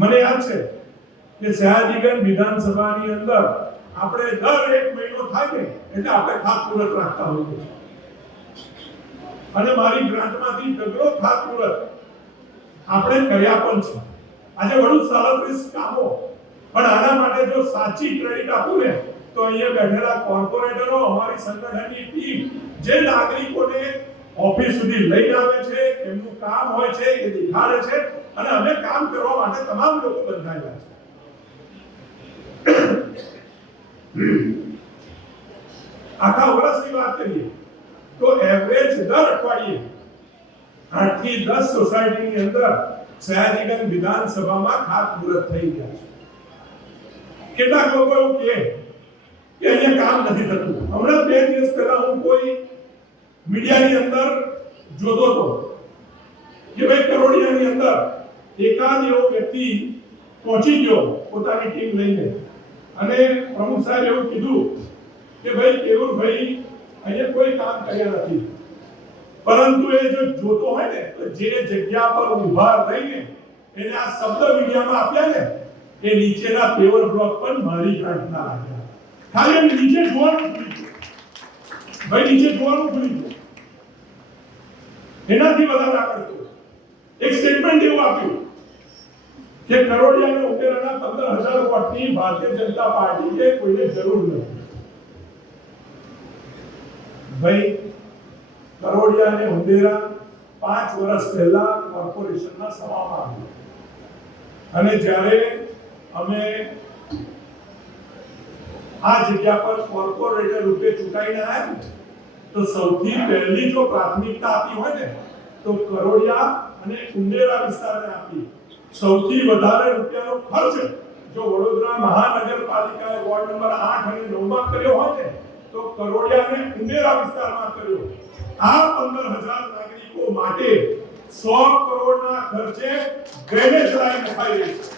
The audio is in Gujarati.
મને યાદ છે કે સયાજીગંજ વિધાનસભાની અંદર આપણે દર 1 મહિનો થાય ને એટલે આપણે ખાતમુહૂર્ત રાખતા હોઈએ છીએ અને મારી ગ્રાન્ટમાંથી ઢગલો ખાતમુહૂર્ત આપણે કર્યા પણ છે. આજે વડુ 37 કામો, પણ આના માટે જો સાચી ક્રેડિટ આપું ને તો અહીંયા બેઠેલા કોર્પોરેટરો, અમારી સંગઠનની ટીમ જે નાગરિકોને ઓફિસ સુધી લઈને આવે છે, એમનું કામ હોય છે એ દેખાડે છે અને અમે કામ કરવા માટે તમામ લોકો બંધાયેલા છે. આખા વર્ષની વાત કરીએ તો એવરેજ દર અઠવાડિયે 8 થી 10 સોસાયટીની અંદર સયાજીગંજ વિધાનસભામાં ખાતમુહૂર્ત થઈ ગયા છે. કેટલાક લોકો એવું કહે કે અહીંયા કામ નથી થતું. હમણાં 2 દિવસ પહેલા હું કોઈ મીડિયાની અંદર જોતો હતો કે ભાઈ કરોડિયાની અંદર એકાદ એવો વ્યક્તિ પહોંચી ગયો પોતાની ટીમ લઈને અને પ્રમુખ સાહેબ એવું કીધું કે ભાઈ કેવુરભાઈ અહીંયા કોઈ કામ કર્યા નથી, પરંતુ એ જો જોતો હોય ને તો જે જગ્યા પર ઊભા રહીને એને આ શબ્દ મીડિયામાં આપ્યા ને એ નીચેના પેવર બ્લોક પર મારી ગ્રાન્ટના લાગ્યા. ખાલી નીચે જોવાનું ભૂલી ગયો ભાઈ, નીચે જોવાનું ભૂલી ગયો. એનાથી વધારે આગળ એક સ્ટેટમેન્ટ એવું આપ્યું કે કરોડિયા અને ઉંડેરાના 15,000 વોટની ભારતીય જનતા પાર્ટીને કોઈને જરૂર નથી. ભાઈ કરોડિયા અને ઉંડેરા 5 વર્ષ પહેલા કોર્પોરેશનના સભામાં આવ્યું અને જ્યારે અમે આ જગ્યા પર કોર્પોરેટર રૂપે ચૂંટાઈને આવ્યા તો સૌથી પહેલી જો પ્રાથમિકતા આપી હોય ને તો કરોડિયા અને ઉંડેરા વિસ્તારને આપી. સૌથી વધારે રૂપિયાનો ખર્ચ જો વડોદરા મહાનગરપાલિકાએ વોર્ડ નંબર 8 અને 9 માં કર્યો હોય ને તો કરોડિયા અને ઉંડેરા વિસ્તારમાં કર્યો. આ 15,000 નાગરિકો માટે 100 કરોડના ખર્ચે ડ્રેનેજ લાઈન નખાઈ રહી છે.